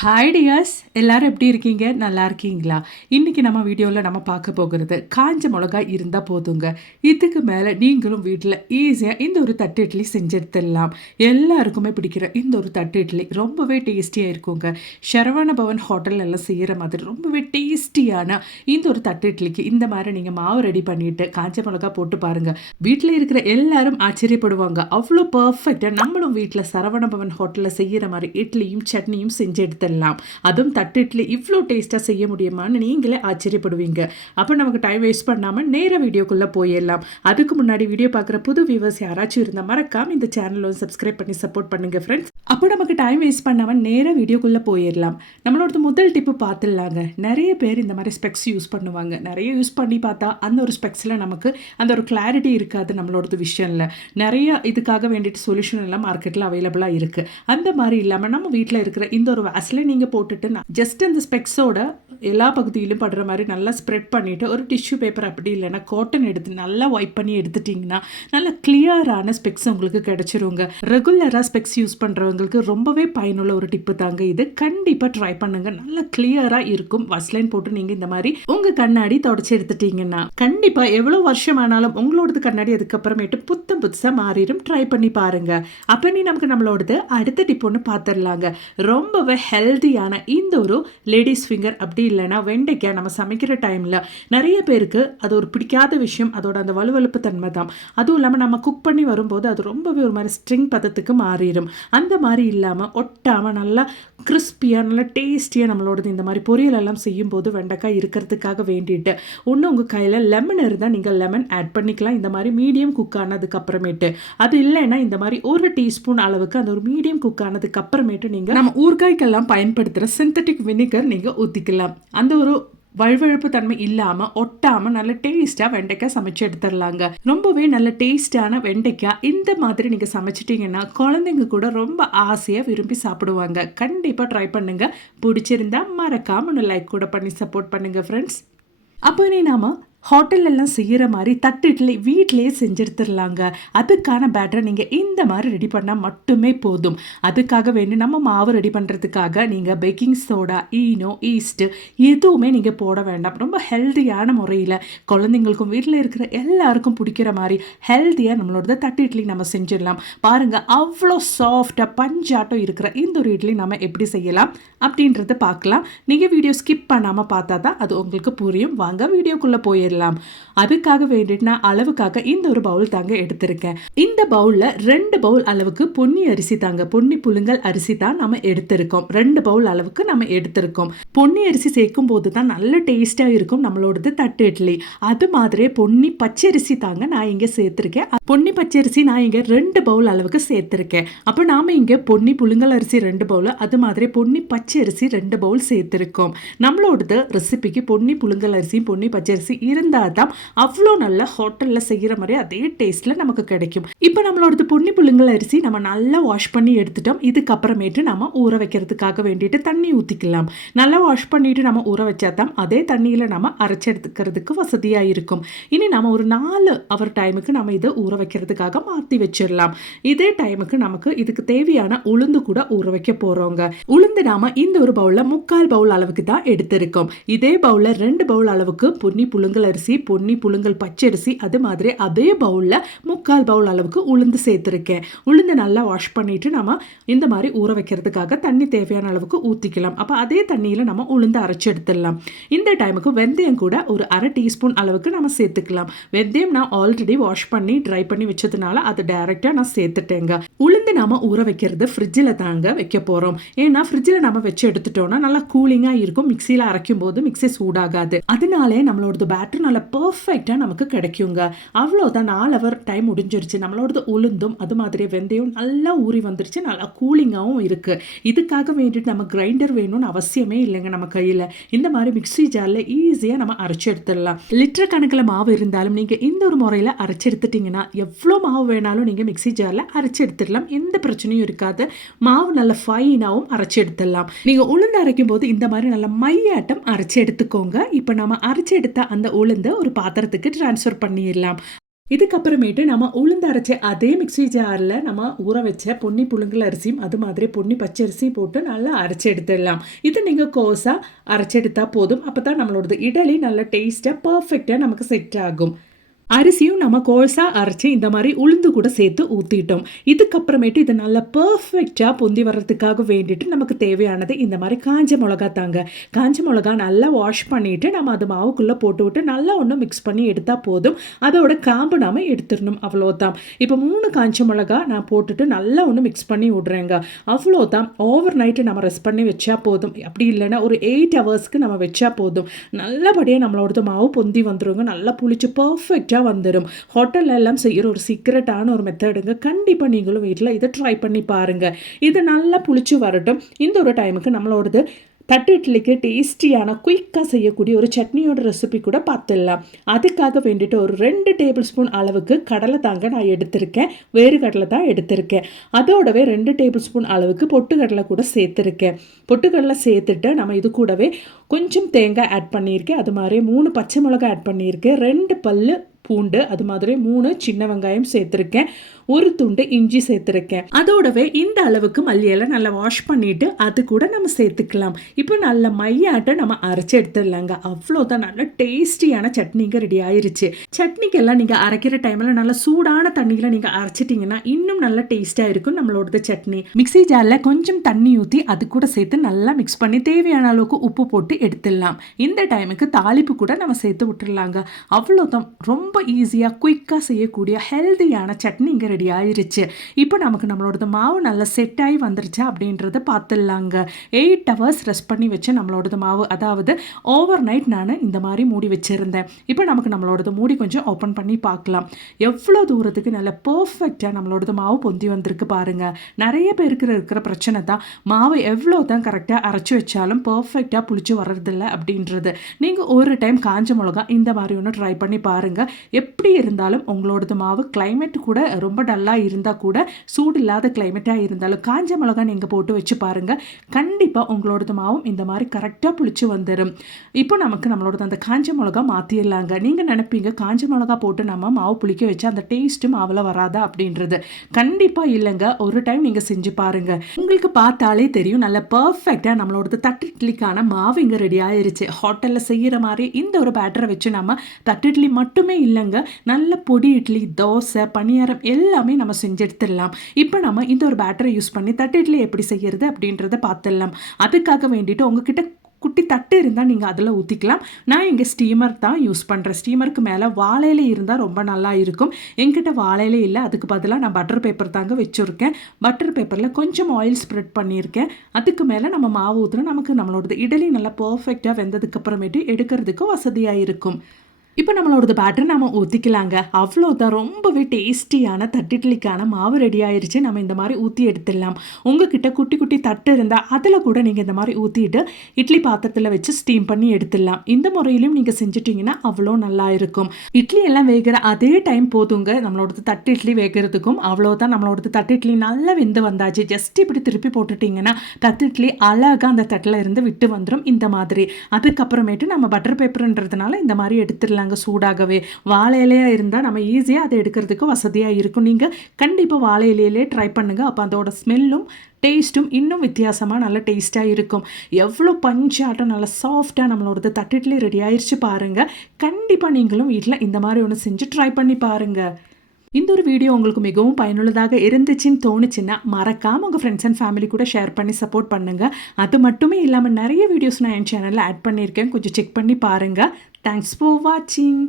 Hi tears, எல்லாரும் எப்படி இருக்கீங்க? நல்லா இருக்கீங்களா? இன்னைக்கு நம்ம வீடியோவில் நம்ம பார்க்க போகிறது காஞ்ச மிளகாய் இருந்தால் போதுங்க. இதுக்கு மேலே நீங்களும் வீட்டில் ஈஸியாக இந்த ஒரு தட்டு இட்லி செஞ்செடுத்துடலாம். எல்லாருக்குமே பிடிக்கிற இந்த ஒரு தட்டு இட்லி ரொம்பவே டேஸ்டியாக இருக்குங்க. சரவண பவன் ஹோட்டல் எல்லாம் செய்கிற மாதிரி ரொம்பவே டேஸ்டியான இந்த ஒரு தட்டு இட்லிக்கு இந்த மாதிரி நீங்கள் மாவு ரெடி பண்ணிட்டு காஞ்ச மிளகாய் போட்டு பாருங்கள். வீட்டில் இருக்கிற எல்லாரும் ஆச்சரியப்படுவாங்க. அவ்வளோ பர்ஃபெக்டாக நம்மளும் வீட்டில் சரவண பவன் ஹோட்டலில் செய்கிற மாதிரி இட்லியும் சட்னியும் செஞ்சு எடுத்துடலாம். அதுவும் தட்டு இட்லி இவ்வளோ டேஸ்ட்டாக செய்ய முடியுமான்னு நீங்களே ஆச்சரியப்படுவீங்க. அப்போ நமக்கு டைம் வேஸ்ட் பண்ணாமல் நேராக வீடியோக்குள்ளே போயிடலாம். அதுக்கு முன்னாடி வீடியோ பார்க்குற புது வியூவர்ஸ் யாராச்சும் இருந்தால் மறக்காம இந்த சேனலை சப்ஸ்கிரைப் பண்ணி சப்போர்ட் பண்ணுங்கள் ஃப்ரெண்ட்ஸ். அப்போ நமக்கு டைம் வேஸ்ட் பண்ணாமல் நேராக வீடியோக்குள்ளே போயிடலாம். நம்மளோட முதல் டிப்பு பார்த்துடலாங்க. நிறைய பேர் இந்த மாதிரி ஸ்பெக்ஸ் யூஸ் பண்ணுவாங்க. நிறைய யூஸ் பண்ணி பார்த்தா அந்த ஒரு ஸ்பெக்ஸில் நமக்கு அந்த ஒரு கிளாரிட்டி இருக்காது. நம்மளோட விஷயம்ல நிறைய இதுக்காக வேண்டிட்டு சொல்யூஷன் எல்லாம் மார்க்கெட்டில் அவைலபிளாக இருக்குது. அந்த மாதிரி இல்லாமல் நம்ம வீட்டில் இருக்கிற இந்த ஒரு வேஸ்லின் நீங்கள் போட்டுட்டு ஜஸ்ட் அந்த ஸ்பெக்ஸோட எல்லா பகுதியிலும் படுற மாதிரி நல்லா ஸ்ப்ரெட் பண்ணிவிட்டு ஒரு டிஷ்யூ பேப்பர் அப்படி இல்லைன்னா காட்டன் எடுத்து நல்லா வைப் பண்ணி எடுத்துட்டிங்கன்னா நல்லா கிளியரான ஸ்பெக்ஸ் உங்களுக்கு கிடச்சிருங்க. ரெகுலராக ஸ்பெக்ஸ் யூஸ் பண்ணுறவங்களுக்கு ரொம்பவே பயனுள்ள ஒரு டிப்பு தாங்க இது. கண்டிப்பாக ட்ரை பண்ணுங்க. நல்லா கிளியராக இருக்கும். வஸ்லைன் போட்டு நீங்கள் இந்த மாதிரி உங்கள் கண்ணாடி தொடச்சி எடுத்துட்டீங்கன்னா கண்டிப்பாக எவ்வளோ வருஷம் ஆனாலும் உங்களோடது கண்ணாடி அதுக்கப்புறமேட்டு புதுசாக மாறிடும். ட்ரை பண்ணி பாருங்க. அப்போ நமக்கு நம்மளோடது அடுத்த டிப் ஒன்று பார்த்துடலாங்க. ரொம்பவே ஹெல்தியான இந்த ஒரு லேடிஸ் ஃபிங்கர் அப்படி இல்லைன்னா வெண்டைக்காய் நம்ம சமைக்கிற டைமில் நிறைய பேருக்கு அது ஒரு பிடிக்காத விஷயம். அதோட அந்த வலுவலுப்பு தன்மை தான். அதுவும் இல்லாமல் நம்ம குக் பண்ணி வரும்போது அது ரொம்பவே ஒரு மாதிரி ஸ்ட்ரிங் பதத்துக்கு மாறிடும். அந்த மாதிரி இல்லாமல் ஒட்டாமல் நல்லா கிறிஸ்பியாக நல்லா டேஸ்டியாக நம்மளோடது இந்த மாதிரி பொரியல் எல்லாம் செய்யும்போது வெண்டைக்காய் இருக்கிறதுக்காக வேண்டிட்டு ஒன்று உங்கள் கையில் லெமன் இருந்தால் நீங்கள் லெமன் ஆட் பண்ணிக்கலாம். இந்த மாதிரி மீடியம் குக் ஆனதுக்கு அப்புறமேட்டு அது இல்லைன்னா இந்த மாதிரி ஒரு டீஸ்பூன் அளவுக்கு அந்த ஒரு மீடியம் குக் ஆனதுக்கு அப்புறமேட்டு நீங்கள் நம்ம ஊறுகாய்க்கெல்லாம் பயன்படுத்துகிற சிந்தட்டிக் வினிகர் நீங்கள் ஊற்றிக்கலாம். அந்த ஒரு வழுவழுப்பு தன்மை இல்லாமல் ஒட்டாமல் நல்ல டேஸ்ட்டாக வெண்டைக்காய் சமைச்சு எடுத்துடலாங்க. ரொம்பவே நல்ல டேஸ்டான வெண்டைக்காய் இந்த மாதிரி நீங்கள் சமைச்சிட்டிங்கன்னா குழந்தைங்க கூட ரொம்ப ஆசையாக விரும்பி சாப்பிடுவாங்க. கண்டிப்பாக ட்ரை பண்ணுங்கள். பிடிச்சிருந்தா மறக்காம ஒன்று லைக் கூட பண்ணி சப்போர்ட் பண்ணுங்கள் ஃப்ரெண்ட்ஸ். அப்போ நாம ஹோட்டல்லாம் செய்கிற மாதிரி தட்டு இட்லி வீட்டிலேயே செஞ்செடுத்துடலாங்க. அதுக்கான பேட்டரை நீங்கள் இந்த மாதிரி ரெடி பண்ணால் மட்டுமே போதும். அதுக்காக வேண்டி நம்ம மாவு ரெடி பண்ணுறதுக்காக நீங்கள் பேக்கிங் சோடா, ஈனோ, ஈஸ்ட்டு எதுவுமே நீங்கள் போட வேண்டாம். ரொம்ப ஹெல்த்தியான முறையில் குழந்தைங்களுக்கும் வீட்டில் இருக்கிற எல்லாருக்கும் பிடிக்கிற மாதிரி ஹெல்த்தியாக நம்மளோட தட்டு இட்லி நம்ம செஞ்சிடலாம். பாருங்கள், அவ்வளோ சாஃப்டாக பஞ்சாட்டம் இருக்கிற இந்த ஒரு இட்லி நம்ம எப்படி செய்யலாம் அப்படின்றத பார்க்கலாம். நீங்கள் வீடியோ ஸ்கிப் பண்ணாமல் பார்த்தா தான் அது உங்களுக்கு புரியும். வாங்க வீடியோக்குள்ளே போயிடலாம். அதுக்காக வேண்டிட்டு நான் அளவுக்காக இந்த ஒரு பவுல் தாங்க எடுத்திருக்கேன். இந்த பவுல்ல 2 பவுல் அளவுக்கு பொன்னி அரிசி தாங்க, பொன்னி புழுங்கல் அரிசி தான் நம்ம எடுத்திருக்கோம். 2 பவுல் அளவுக்கு நம்ம எடுத்திருக்கோம். பொன்னி அரிசி சேர்க்கும் போது தான் நல்ல டேஸ்டா இருக்கும் நம்மளோடது தட்டு இட்லி. அது மாதிரியே பொன்னி பச்சரிசி தாங்க நான் இங்க சேர்த்திருக்கேன். பொன்னி பச்சரிசி நான் இங்க 2 பவுல் அளவுக்கு சேர்த்திருக்கேன். அப்ப நாம இங்க பொன்னி புழுங்கல் அரிசி 2 பவுல், அது மாதிரி பொன்னி பச்சரிசி 2 பவுல் சேர்த்திருக்கோம். நம்மளோடது ரெசிபிக்கு பொன்னி புழுங்கல் அரிசி பொன்னி பச்சரிசி இருந்தால் தான் அவ்வளோ நல்ல ஹோட்டலில் செய்கிற மாதிரி அதே டேஸ்ட்டில் நமக்கு கிடைக்கும். இப்போ நம்மளோடது பொன்னி புழுங்கல் அரிசி நம்ம நல்லா வாஷ் பண்ணி எடுத்துட்டோம். இதுக்கப்புறமேட்டு நம்ம ஊற வைக்கிறதுக்காக வேண்டிட்டு தண்ணி ஊற்றிக்கலாம். நல்லா வாஷ் பண்ணிட்டு நம்ம ஊற வச்சா தான் அதே தண்ணியில் நம்ம அரைச்சி எடுத்துக்கிறதுக்கு வசதியாக இருக்கும். இனி நம்ம ஒரு 4 ஹவர் டைமுக்கு நம்ம இதை ஊற வைக்கிறதுக்காக மாற்றி வச்சிடலாம். இதே டைமுக்கு நமக்கு இதுக்கு தேவையான உளுந்து கூட ஊற வைக்க போகிறோங்க. உளுந்து நாம இந்த ஒரு பவுலில் 3/4 பவுல் அளவுக்கு தான் எடுத்திருக்கோம். இதே பவுலில் 2 பவுல் அளவுக்கு பொன்னி புழுங்கல் அரிசி, பொன்னி புழுங்கல் பச்சரிசி, அது மாதிரி அதே பவுலில் 3/4 பவுல் அளவுக்கு உளுந்து சேர்த்துருக்கேன். உளுந்து நல்லா வாஷ் பண்ணிட்டு நம்ம இந்த மாதிரி ஊற வைக்கிறதுக்காக தண்ணி தேவையான அளவுக்கு ஊற்றிக்கலாம். அப்போ அதே தண்ணியில் நம்ம உளுந்து அரைச்சி எடுத்துடலாம். இந்த டைமுக்கு வெந்தயம் கூட ஒரு 1/2 டீஸ்பூன் அளவுக்கு நம்ம சேர்த்துக்கலாம். வெந்தயம் நான் ஆல்ரெடி வாஷ் பண்ணி ட்ரை பண்ணி வச்சதுனால அது டைரெக்டாக நான் சேர்த்துட்டேங்க. உளுந்து நாம ஊற வைக்கிறது ஃப்ரிட்ஜில் தாங்க வைக்க போகிறோம். ஏன்னா ஃப்ரிட்ஜில் நம்ம வச்சு எடுத்துட்டோம்னா நல்லா கூலிங்காக இருக்கும். மிக்சியில் அரைக்கும் போது மிக்சி சூடாகாது. அதனாலே நம்மளோட பேட்டர் நல்லா பர்ஃபெக்டாக நமக்கு கிடைக்குங்க. அவ்வளோதான், 4 ஹவர் டைம் முடிஞ்சிருச்சு. நம்மளோடது உளுந்தும் அது மாதிரி வெந்தயம் நல்லா ஊறி வந்துருச்சு. நல்லா கூலிங்காகவும் இருக்குது. இதுக்காக வேண்டிட்டு நம்ம கிரைண்டர் வேணும்னு அவசியமே இல்லைங்க. நம்ம கையில் இந்த மாதிரி மிக்சி ஜாரில் ஈஸியாக நம்ம அரைச்சி எடுத்துடலாம். லிட்டர் கணக்கில் மாவு இருந்தாலும் நீங்கள் இந்த ஒரு முறையில் அரைச்சி எடுத்துட்டிங்கன்னா எவ்வளோ மாவு வேணாலும் நீங்கள் மிக்சி ஜாரில் அரைச்சி எடுத்துடலாம். எந்த பிரச்சனையும் இருக்காது. மாவு நல்ல ஃபைனாகவும் அரைச்சி எடுத்துடலாம். நீங்கள் உளுந்து அரைக்கும் போது இந்த மாதிரி நல்ல மையாட்டம் அரைச்சி எடுத்துக்கோங்க. இப்போ நம்ம அரைச்சி எடுத்த அந்த உளுந்து ஒரு பாத்திரத்துக்கு ட்ரான்ஸ்ஃபர் பண்ணிடலாம். இதுக்கப்புறமேட்டு நம்ம உளுந்து அரைச்ச அதே மிக்ஸி ஜாரில் நம்ம ஊற வச்ச பொன்னி புழுங்கல் அரிசியும் அது மாதிரி பொன்னி பச்சரிசியும் போட்டு நல்லா அரைச்சி எடுத்துடலாம். இது நீங்கள் கோஸாக அரைச்செடுத்தால் போதும். அப்போ தான் நம்மளோடது இட்லி நல்ல டேஸ்ட்டாக பர்ஃபெக்டாக நமக்கு செட் ஆகும். அரிசியும் நம்ம கோல்ஸா அரைச்சி இந்த மாதிரி உளுந்து கூட சேர்த்து ஊற்றிட்டோம். இதுக்கப்புறமேட்டு இது நல்லா பர்ஃபெக்டாக பொந்தி வர்றதுக்காக வேண்டிட்டு நமக்கு தேவையானது இந்த மாதிரி காஞ்ச மிளகா தாங்க. காஞ்ச மிளகா நல்லா வாஷ் பண்ணிவிட்டு நம்ம அது மாவுக்குள்ளே போட்டு விட்டு நல்லா ஒன்று மிக்ஸ் பண்ணி எடுத்தால் போதும். அதோட காம்பு நாம் எடுத்துடணும், அவ்வளோதான். இப்போ 3 காஞ்ச மிளகா நான் போட்டுட்டு நல்லா ஒன்று மிக்ஸ் பண்ணி விட்றேங்க. அவ்வளோதான். ஓவர் நைட்டு நம்ம ரெஸ்ட் பண்ணி வச்சா போதும். அப்படி இல்லைன்னா ஒரு 8 ஹவர்ஸ்க்கு நம்ம வச்சா போதும். நல்லபடியாக நம்மளோடது மாவு பொந்தி வந்துடுங்க. நல்லா புளிச்சு பர்ஃபெக்டாக வந்துடும். ஹோட்டல்ல எல்லாம் செய்யற ஒரு சீக்ரெட்டான ஒரு மெத்தடுங்க. கண்டிப்பா நீங்களும் வீட்டில் இதை ட்ரை பண்ணி பாருங்க. இது நல்லா புளிச்சு வரட்டும். இந்த ஒரு டைமுக்கு நம்மளோடது தட்டு இட்லிக்கு டேஸ்டியான குயிக்காக செய்யக்கூடிய ஒரு சட்னியோட ரெசிபி கூட பார்த்துடலாம். அதுக்காக வேண்டிட்டு ஒரு 2 டேபிள் ஸ்பூன் அளவுக்கு கடலை தாங்க நான் எடுத்திருக்கேன். வேறு கடலை தான் எடுத்திருக்கேன். அதோடவே 2 டேபிள் ஸ்பூன் அளவுக்கு பொட்டுக்கடலை கூட சேர்த்துருக்கேன். பொட்டுக்கடலை சேர்த்துட்டு நம்ம இது கூடவே கொஞ்சம் தேங்காய் ஆட் பண்ணியிருக்கேன். அது மாதிரி 3 பச்சை மிளகாய் ஆட் பண்ணியிருக்கேன். 2 பல்லு பூண்டு, அது மாதிரி 3 சின்ன வெங்காயம் சேர்த்துருக்கேன். 1 துண்டு இஞ்சி சேர்த்துருக்கேன். அதோடவே இந்த அளவுக்கு மல்லியெல்லாம் நல்லா வாஷ் பண்ணிட்டு அது கூட நம்ம சேர்த்துக்கலாம். இப்போ நல்ல மையாட்ட நம்ம அரைச்சி எடுத்துடலாங்க. அவ்வளோதான். நல்ல டேஸ்டியான சட்னிங்க ரெடி ஆயிருச்சு. சட்னிக்கெல்லாம் நீங்கள் அரைக்கிற டைமில் நல்லா சூடான தண்ணியில் நீங்கள் அரைச்சிட்டிங்கன்னா இன்னும் நல்லா டேஸ்ட்டாக இருக்கும் நம்மளோடது சட்னி. மிக்ஸி ஜாரில் கொஞ்சம் தண்ணி ஊற்றி அது கூட சேர்த்து நல்லா மிக்ஸ் பண்ணி தேவையான அளவுக்கு உப்பு போட்டு எடுத்துடலாம். இந்த டைமுக்கு தாளிப்பு கூட நம்ம சேர்த்து விட்டுடலாங்க. அவ்வளோதான். ரொம்ப ஈஸியாக குயிக்காக செய்யக்கூடிய ஹெல்தியான சட்னி இங்கே ரெடி ஆயிருச்சு. இப்போ நமக்கு நம்மளோட மாவு நல்லா செட் ஆகி வந்துருச்சா அப்படின்றத பார்த்துடலாங்க. 8 ஹவர்ஸ் ரெஸ்ட் பண்ணி வச்சு நம்மளோட மாவு, அதாவது ஓவர் நைட் நான் இந்த மாதிரி மூடி வச்சுருந்தேன். இப்போ நமக்கு நம்மளோட மூடி கொஞ்சம் ஓப்பன் பண்ணி பார்க்கலாம். எவ்வளோ தூரத்துக்கு நல்ல பர்ஃபெக்டாக நம்மளோட மாவு பொந்தி வந்திருக்கு பாருங்கள். நிறைய பேருக்கு இருக்கிற பிரச்சனை தான் மாவு எவ்வளோ தான் கரெக்டாக அரைச்சி வச்சாலும் பர்ஃபெக்டாக புளிச்சு வர்றதில்ல அப்படின்றது. நீங்கள் ஒரு டைம் காஞ்ச மிளகா இந்த மாதிரி ஒன்று ட்ரை பண்ணி பாருங்கள். எப்படி இருந்தாலும் உங்களோடது மாவு கிளைமேட் கூட ரொம்ப டல்லாக இருந்தால் கூட, சூடு இல்லாத கிளைமேட்டாக இருந்தாலும் காஞ்ச மிளகா நீங்கள் போட்டு வச்சு பாருங்கள். கண்டிப்பாக உங்களோடது மாவும் இந்த மாதிரி கரெக்டாக புளிச்சு வந்துடும். இப்போ நமக்கு நம்மளோட அந்த காஞ்ச மிளகா மாற்றிடலாங்க. நீங்கள் நினைப்பீங்க காஞ்ச மிளகா போட்டு நம்ம மாவு புளிக்க வச்சா அந்த டேஸ்ட்டு மாவில் வராதா அப்படின்றது. கண்டிப்பாக இல்லைங்க. ஒரு டைம் நீங்கள் செஞ்சு பாருங்கள். உங்களுக்கு பார்த்தாலே தெரியும் நல்ல பர்ஃபெக்டாக நம்மளோட தட்டு இட்லிக்கான மாவு இங்கே ரெடி ஆயிருச்சு. ஹோட்டலில் செய்கிற மாதிரி இந்த ஒரு பேட்டரை வச்சு நம்ம தட்டு இட்லி மட்டுமே இல்லைங்க, நல்ல பொடி இட்லி, தோசை, பணியாரம் எல்லாமே நம்ம செஞ்சு எடுத்துடலாம். இப்போ நம்ம இந்த ஒரு பேட்டரை யூஸ் பண்ணி தட்டு இட்லி எப்படி செய்யறது அப்படின்றத பார்த்துடலாம். அதுக்காக வேண்டிட்டு உங்ககிட்ட குட்டி தட்டு இருந்தால் நீங்கள் அதில் ஊற்றிக்கலாம். நான் இங்கே ஸ்டீமர் தான் யூஸ் பண்ணுறேன். ஸ்டீமருக்கு மேலே வாழையில இருந்தால் ரொம்ப நல்லா இருக்கும். என்கிட்ட வாழையில இல்லை. அதுக்கு பதிலாக நான் பட்டர் பேப்பர் தாங்க வச்சுருக்கேன். பட்டர் பேப்பரில் கொஞ்சம் ஆயில் ஸ்ப்ரெட் பண்ணியிருக்கேன். அதுக்கு மேலே நம்ம மாவு ஊற்றினா நமக்கு நம்மளோட இட்லி நல்லா பர்ஃபெக்டாக வெந்ததுக்கு அப்புறமேட்டு எடுக்கிறதுக்கு வசதியாக இருக்கும். இப்போ நம்மளோட பேட்டர் நம்ம ஊற்றிக்கலாங்க. அவ்வளோதான். ரொம்பவே டேஸ்டியான தட்டு இட்லிக்கான மாவு ரெடி ஆயிடுச்சு. நம்ம இந்த மாதிரி ஊற்றி எடுத்துடலாம். உங்ககிட்ட குட்டி குட்டி தட்டு இருந்தால் அதில் கூட நீங்கள் இந்த மாதிரி ஊற்றிட்டு இட்லி பாத்திரத்தில் வச்சு ஸ்டீம் பண்ணி எடுத்துடலாம். இந்த முறையிலும் நீங்கள் செஞ்சுட்டிங்கன்னா அவ்வளோ நல்லா இருக்கும். இட்லி எல்லாம் வேகிற அதே டைம் போதுங்க நம்மளோட தட்டு இட்லி வேகிறதுக்கும். அவ்வளோதான். நம்மளோட தட்டு இட்லி நல்லா வெந்து வந்தாச்சு. ஜஸ்ட் இப்படி திருப்பி போட்டுட்டிங்கன்னா தட்டு இட்லி அழகாக அந்த தட்டில் இருந்து விட்டு வந்துடும் இந்த மாதிரி. அதுக்கப்புறமேட்டு நம்ம பட்டர் பேப்பர்ன்றதுனால இந்த மாதிரி எடுத்துடலாம் சூடாகவே. வாழை இலையாக இருந்தால் நம்ம ஈஸியாக அதை எடுக்கிறதுக்கு வசதியாக இருக்கும். நீங்கள் கண்டிப்பாக வாழை இலையிலே ட்ரை பண்ணுங்கள். அப்போ அதோட ஸ்மெல்லும் டேஸ்ட்டும் இன்னும் வித்தியாசமாக நல்ல டேஸ்ட்டாக இருக்கும். எவ்வளோ பஞ்சாட்டம் நல்லா சாஃப்டாக நம்மளோட தட்டு இட்லி ரெடி ஆயிடுச்சு பாருங்கள். கண்டிப்பாக நீங்களும் வீட்டில் இந்த மாதிரி ஒன்று செஞ்சு ட்ரை பண்ணி பாருங்கள். இந்த ஒரு வீடியோ உங்களுக்கு மிகவும் பயனுள்ளதாக இருந்துச்சுன்னு தோணுச்சுன்னா மறக்காமல் உங்கள் ஃப்ரெண்ட்ஸ் அண்ட் ஃபேமிலி கூட ஷேர் பண்ணி சப்போர்ட் பண்ணுங்கள். அது மட்டுமே இல்லாமல் நிறைய வீடியோஸ் நான் என் சேனலில் ஆட் பண்ணியிருக்கேன். கொஞ்சம் செக் பண்ணி பாருங்கள். தேங்க்ஸ் ஃபார் வாட்சிங்.